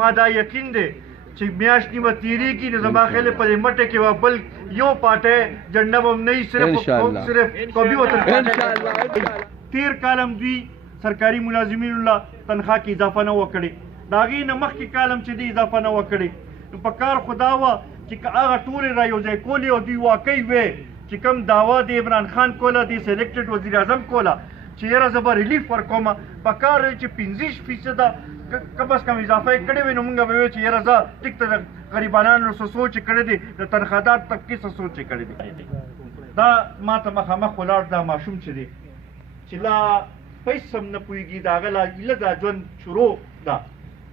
ما دا یقین دی چې میاشت نیمه تیریږي نو زما خیال په دې مټه کې به بل یو پاټی جنډه به هم نه وي صرف قومي وطن تیر کال هم دوی سرکاري ملازمینو له تنخوا کې اضافه نه وه کړې د هغې نه مخکې کال هم چې دی اضافه نه وه کړې نو په کار خو دا وه چې که هغه ټولې را یو ځای کولې او دوی واقعي وې چې کوم دعوا د عمران خان کوله د سلیکټډ وزیر اعظم کوله چې یاره زه به ریلیف ورکوم په کار دی چې 50% کم از کم اضافه یې کړې وې نو مونږ به ویل چې یاره زه ټیک ته د غریبانانو څه سوچ یې کړی دی د تنخوادار طبقې څه سوچ یې کړی دی دا ما ته مخامخ ولاړ دا ماشوم چې دی چې لا پیسې هم نه پوهېږي د هغه لا ایله دا ژوند شروع ده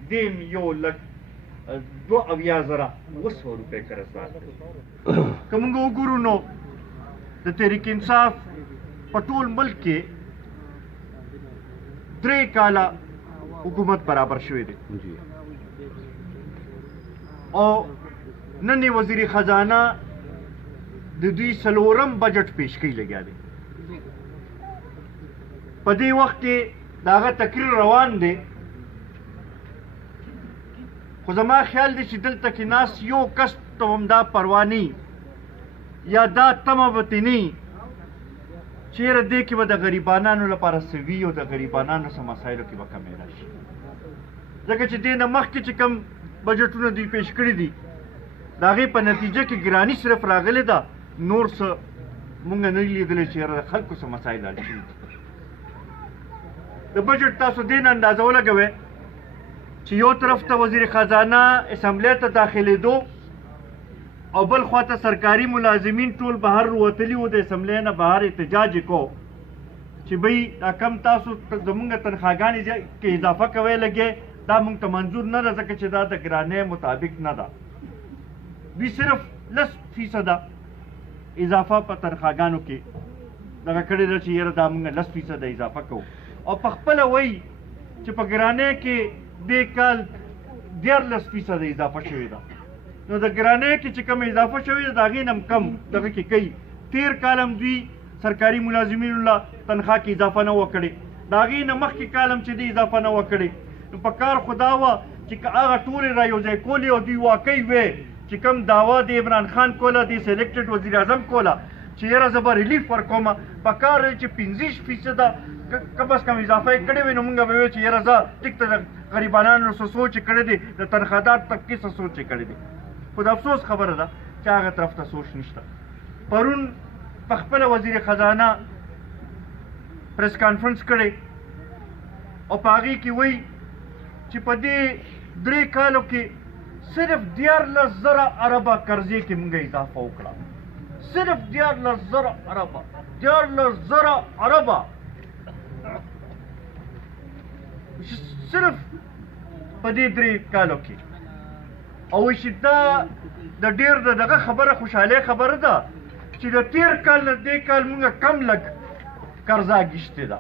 دیم 1,72,000 روپۍ قرضدار دی که مونږ وګورو نو د تحریک انصاف په ټول ملک کې 3 کاله حکومت برابر شوی دی او نن وزیر خزانه د دوی 4م بجټ پیش کوي لګیا دی په دې وخت کې د هغه تقریر روان دی خو زما خیال دی چې دلته کې ناست یو کس ته هم دا پروا نه یا دا تمه به ترې نه چیرې دې کې به د غریبانانو لپاره څه وي او د غریبانانو څه مسایلو کې به کمی راشي ځکه چې دې نه مخکې چې کوم بجټونه دوی پیش کړي دي د هغې په نتیجه کې ګراني صرف راغلې ده نور څه مونږ نه لیدلی چې یاره د خلکو څه مسایل حل شوي دي د بجټ تاسو دې نه اندازه ولګوئ چې یو طرف ته وزیر خزانه اسمبلی ته داخلېدو او بل خواته سرکاري ملازمین ټول بهر وتلي وو د اسمبلی نه بهر احتجاج یې کو چې بھئی دا کم تاسو زمونږ تنخواګانې کې اضافه کوئ لګې دا مونږ ته منظور نه ده ځکه چې دا د ګرانۍ مطابق نه ده دوی صرف 10% اضافه په تنخواګانو کې دغه کړې ده چې یاره دا مونږ 10% اضافه کوو او په خپله وایي چې په ګرانۍ کې دې کال 14% اضافه شوې ده نو د ګرانۍ کې چې کوم اضافه شوې ده د هغې نه هم کم دغه کې کوي تیر کال هم دوی سرکاري ملازمینو له تنخوا کې اضافه نه وه کړې د هغې نه مخکې کال هم چې دی اضافه نه وه کړې نو په کار خو دا وه چې که هغه ټولې را یو ځای کولې او دوی واقعي وې چې کوم دعوا د عمران خان کوله د سلیکټډ وزیر اعظم کوله چې یاره زه به ریلیف ورکوم په کار دی چې 50% کم از کم اضافه یې کړې وې نو مونږ به ویل چې یاره زه ټیک ته د غریبانانو څه سوچ یې کړی دی د تنخوادار طبقې څه سوچ یې کړی دی خو د افسوس خبره ده چې هغه طرف ته سوچ نشته پرون په خپله وزیر خزانه پریس کانفرنس کړی او په هغې کې وایي چې په دې 3 کالو کې صرف 14,000 اربه قرضې کې مونږ اضافه وکړه صرف 14,000 اربه 14,000 اربه صرف په دې 3 کالو کې او چې دا د ډېر د دغه خبره خوشحالۍ خبره ده چې د تیر کال نه دې کال مونږ کم لږ قرضه اخیستې ده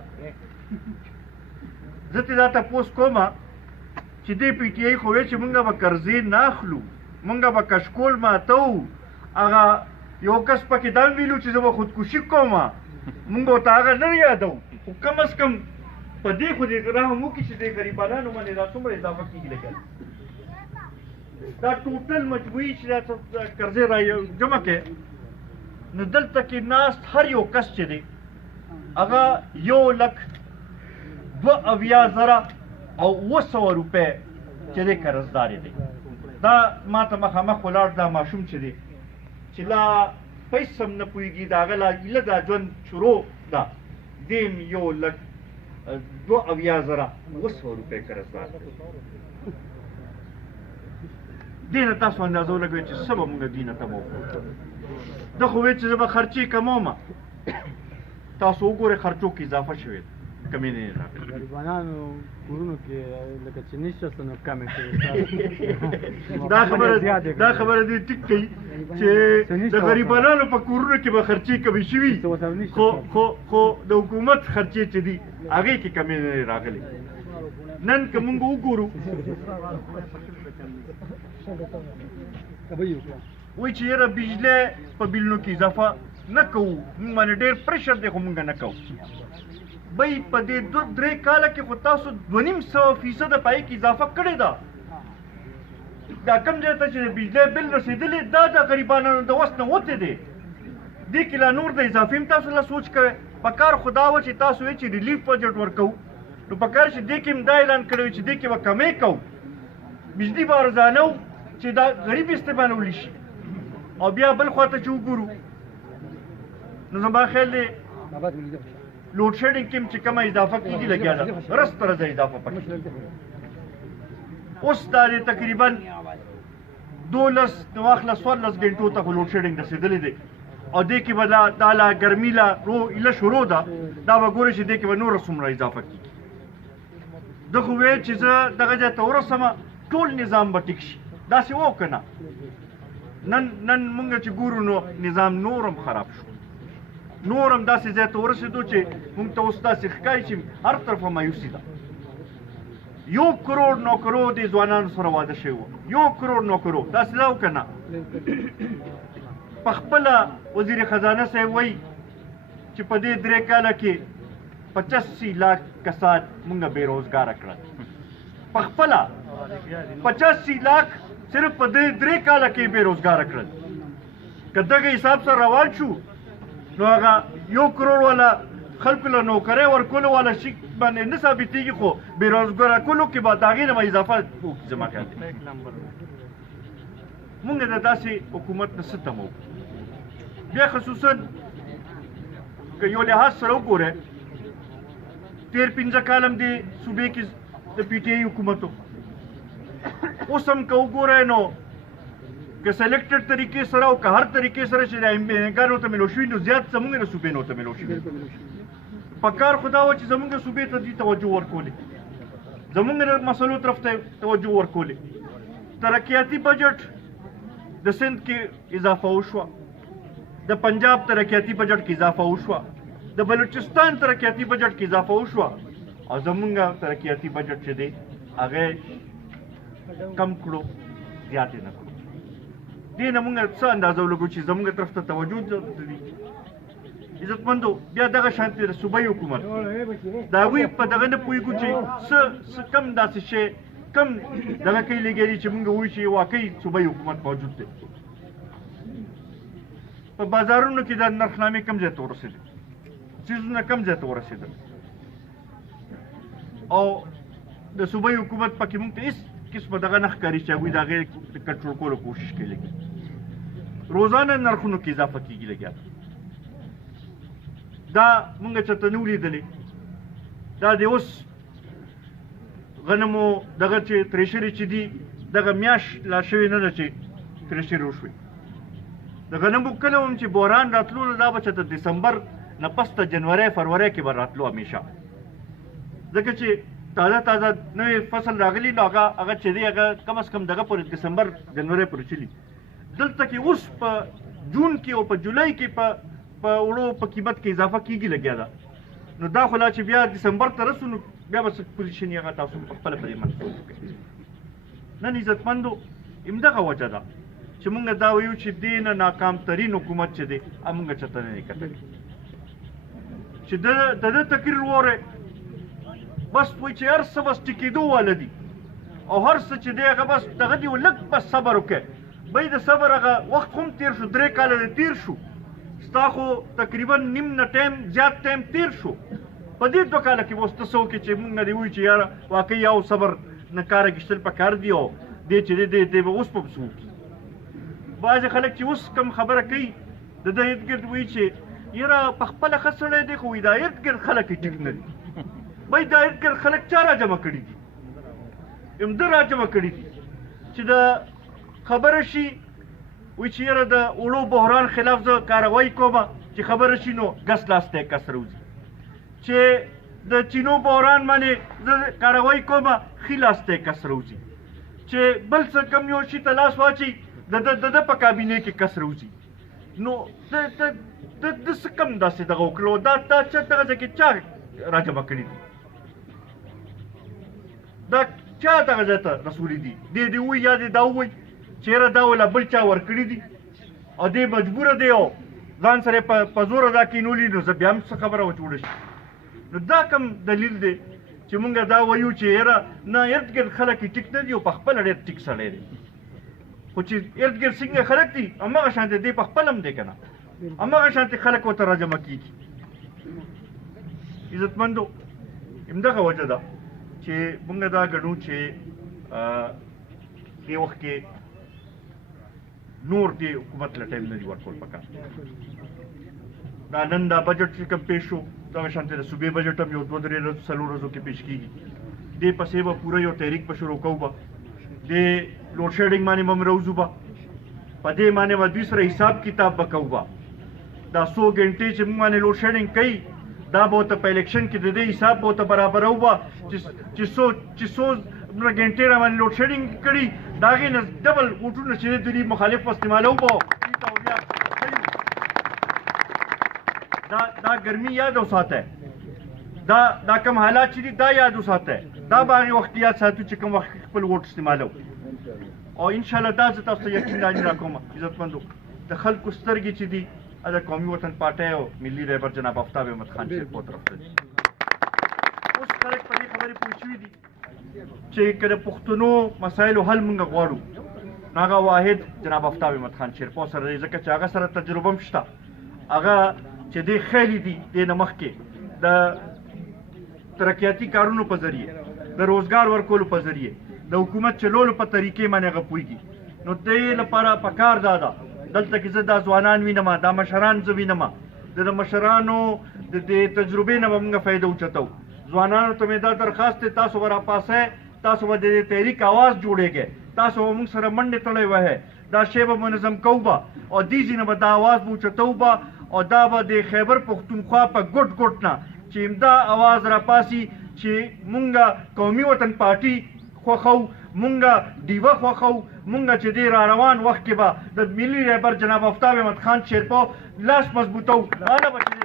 زه ترې دا تپوس کوم چې دې پی ټي آی خو وایي چې مونږ به قرضې نه اخلو مونږ به کشکول ماتو هغه یو کس پکې دا ویلو چې زه به خودکشي کوم مونږ ورته هغه نه یادو خو کم از کم په دې خو دې رحم وکړي چې دې غریبانانو باندې دا څومره اضافه کېږي لګیا دا ټوټل مجموعي چې دا قرضې را جمع کړې نو دلته کې ناست هر یو کس چې دی هغه 1,72,000 روپۍ چې دی قرضدار دی دا ما ته مخامخ ولاړ دا ماشوم چې دی چې لا پیسې هم نه پوهېږي د هغه لا ایله دا ژوند شروع ده دیم 1,72,000 روپۍ قرضدار دی دې نه تاسو اندازه ولګوئ چې څه به مونږ دې نه تمه وکړو ده خو وایي چې زه به خرچې کموم تاسو وګورئ خرچو کې اضافه شوې ده کمې نه یې راغلې غریبانانو کورونو کې لکه چې نشته څه نو کمې شوې دا خبره دې ټیک کوي چې د غریبانانو په کورونو کې به خرچې کمې شوي خو د حکومت خرچې چې دي هغې کې کمې نه یې راغلې نن که مونږ وګورو وایي چې یاره بجلی په بیلونو کې اضافه نه کوو مونږ باندې ډېر پریشر دی خو مونږ نه کوو بھئی په دې 2-3 کاله کې خو تاسو 2.5% په هغې کې اضافه کړې ده دا کوم ځای ته چې د بجلی بل رسېدلی دا د غریبانو د وس نه وتې دی دې کې لا نور د اضافي هم تاسو له سوچ کوئ په کار خو دا وه چې تاسو وایئ چې ریلیف بجټ ورکوو نو په کار چې دې کې هم دا اعلان کړی وي چې دې کې به کمۍ کوو بجلي به ارزانه و چې دا غریب استعمالولی شي او بیا بل خوا ته چې وګورو نو زما خیال دی لوډ شیډینګ کې چې کومه اضافه کېږي لګیا ده رس طرزه اضافه پکې اوس دا دی تقریبا 12 نو واخله 14 غنټو ته لوډ شیډینګ رسېدلی دی او دې کې به دا لا ګرمي لا ایله شروع ده دا به ګورئ چې دې کې به نوره څومره اضافه کېږي ده خو ویل چې زه دغه ځای ته ورسمه ټول نظام به ټیک شي داسې و که نه نن مونږ چې ګورو نو نظام نورم خراب شو نورم داسې ځای ته ورسېدو چې مونږ ته اوس داسې ښکاري چې هر طرفه مایوسي ده 1 کروڑ نوکرو د ځوانانو سره واده شوي وو 1 کروڑ نوکرو داسې ده و که نه په خپله وزیر خزانه صاحب وایي چې په دې 3 کاله کې 85 لاک کسان مونږ بې روزګاره کړل په خپله 85 لاک صرف په دې 3 کاله کې بې روزګاره کړل که دغه حساب سره روان شو نو هغه 1 کروڑ والا خلکو له نوکرۍ ورکولو والا شي باندې نه ثابتېږي خو بې روزګاره کولو کې به د هغې نه به اضافه وکړي زما خیال دی مونږ د داسې حکومت نه څه تمه وکړو بیا خصوصا که یو لحاظ سره وګورئ 13-15 کال هم دې صوبې کې د پی ټي آی حکومت و اوس هم که وګورئ نو که سلیکټډ طریقې سره او که هر طریقې سره چې د امګانو ته ملو شوي نو زیات زموږ د صوبې نو ته ملو شوي په کار خو دا وه چې زموږ صوبې ته دې توجه ورکولې زموږ د مسلو طرف ته توجه ورکولې ترقیاتي بجټ د سند کې اضافه وشوه د پنجاب ترقیاتي بجټ کې اضافه وشوه د بلوچستان ترقیاتي بجټ کې اضافه وشوه او زمونږ ترقیاتي بجټ چې دی هغه کم کړو زیات یې نه کړو دې نه مونږ څه اندازه ولګو چې زمونږ طرف ته توجه دی عزتمندو بیا دغه شانتې د صوبایي حکومت د هغوی په دغه نه پوهېږو چې څه کم داسې شی کم دغه کوي لګېدي چې مونږ ووایو چې واقعي صوبایي حکومت موجود دی په بازارونو کې د نرخنامې کم ځای ته ورسېدل څیزونه کم ځای ته ورسېدل او د صوبایي حکومت پکې مونږ ته هېڅ قسمه دغه نه ښکاري چې هغوی د هغې د کنټرول کولو کوشش کوي لګي روزانه نرخونو کې اضافه کېږي لګیا دا مونږ چېرته نه ولیدلې دا د اوس غنمو دغه چې ترېشرې چې دي دغه میاشت لا شوې نه ده چې ترېشرې وشوې د غنمو کله هم چې بحران راتلو نو دا به چې د دسمبر نه پس ته جنورۍ فروری کې به راتلو همیشه ځکه چې تازه نوی فصل راغلی نو هغه چې دی هغه کم از کم دغه پورې دسمبر جنورۍ پورې چلي دلته کې اوس په جون کې او په جولای کې په وړو په قیمت کې اضافه کېږي لګیا ده نو دا خو لا چې بیا دسمبر ته رسو نو بیا به څه پوزیشن یې هغه تاسو په خپله پرې محسوس وکړئ نن عزتمندو همدغه وجه ده چې مونږ دا وایو چې دې نه ناکام ترین حکومت چې دی مونږ چېرته نه دی کتلی چې د ده تقریر وورئ بس وایي چې هر څه بس ټیکېدو واله دي او هر څه چې دی هغه بس دغه دي لږ بس صبر وکړئ بی د صبر هغه وخت هم تېر شو 3 کاله د تېر شو ستا خو تقریبا نیم نه ټایم زیات ټایم تېر شو په دې 2 کاله کې به اوس ته څه وکړې چې مونږ نه دې وایو چې یاره واقعي او صبر نه کار اخیستل پکار دي او دې چې دی به اوس په څه وکړي بعضې خلک چې اوس کم خبره کوي د ده ارد ګرد وایي چې یاره په خپله ښه سړی دی خو وایي دا ارد ګرد خلک یې ټیک نه دي بی دا ارد ګرد خلک چا را جمع کړي دي همده را جمع کړي دي چې د خبره شي وایي چې یاره د وړو بحران خلاف زه کاروایي کومه چې خبره شي نو ګس لاس ته یې کس روځي چې د چینو بحران باندې زه کاروایي کومه ښي لاس ته یې کس روځي چې بل څه کم یو شي ته لاس واچي د ده په کابینې کې کس روځي نو د څه کم داسې دغه وکړو دا چا دغه ځای کې چا را جمع کړي دي دا چا دغه ځای ته رسولي دي دې ووایي یا دې دا ووایي چې یاره دا ولا بل چا ورکړي دي او دې مجبوره دی او ځان سره په زوره دا کینولي نو زه بیا هم څه خبره وجوړه شي نو دا کوم دلیل دی چې مونږ دا وایو چې یاره نه ارد ګرد خلک یې ټیک نه دي او په خپله ډېر ټیک سړی دی خو چې ارد ګرد څنګه خلک دي هماغه شانته دی په خپل هم دی که نه هماغه شانته خلک ورته راجمع کېږي عزتمندو همدغه وجه ده چې موږ دا ګڼو چې دې وخت کې نور دې حکومت له ټایم نه دي ورکول پکار دا نن دا بجټ چې کوم پیش شو دغه شانته د صوبې بجټ هم یو 2-3 ورځو 4 ورځو کې پیش کېږي دې پسې به پوره یو تحریک به شروع کوو به دې لوډ شیډینګ باندې به م روځو به په دې باندې به دوی سره حساب کتاب به کوو به دا 100 ګنټې چې موږ باندې لوډ شیډینګ کوي دا به ورته په الیکشن کې د دې حساب به ورته برابرو به چې 100 ګنټې را باندې لوډ شیډینګ کړي د هغې نه ډبل ووټونه چې د دوی مخالف به استعمالو به دا ګرمي یاد وساته دا کم حالات چې دي دا یاد وساته دا به هغې وخت یاد ساتو چې کوم وخت خپل ووټ استعمالو او انشاءالله دا زه تاسو ته یقینداني راکوم عزتمندو د خلکو سترګې چې دي د قومي وطن پارټۍ او ملي رهبر جناب آفتاب احمد خان صاحب په طرف ته دي اوس خلک په دې خبرې پوه شوي دي چې که د پښتنو مسایلو حل موږ غواړو نو هغه واحد جناب آفتاب احمد خان شیرپو سره دی ځکه چې هغه سره تجربه هم شته هغه چې دې خیلي دي دې نه مخکې د ترقیاتي کارونو په ذریعه د روزګار ورکولو په ذریعه د حکومت چلولو په طریقې باندې هغه پوهېږي نو دې لپاره پکار دا ده دلته کې زه دا ځوانان وینم دا مشران زه وینم د مشرانو د دې تجربې نه به موږ فایده اوچتو ځوانانو ته مې دا درخواست دی تاسو به راپاسئ تاسو به د دې تحریک آواز جوړېږئ تاسو به موږ سره منډې تړی وهئ دا شی به منظم کوو به او دې ځینې به دا آواز به اوچتو به او دا به د خیبر پښتونخوا په ګوټ ګوټ نه چې دا آواز راپاسي چې مونږ قومي وطن پارټي خوښو مونږ ډیوه خوښو مونږ چې دې را روان وخت کې به د ملي رهبر جناب آفتاب احمد خان شیرپو لاس مضبوطو هغه به چې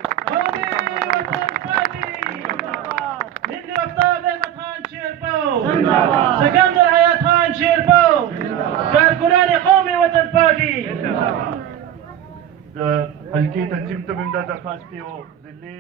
سکندر حیات خان شیرپو کارکنان قومي وطن پارټي د حلقې تنظیم ته مې دا درخواست دی او ضلع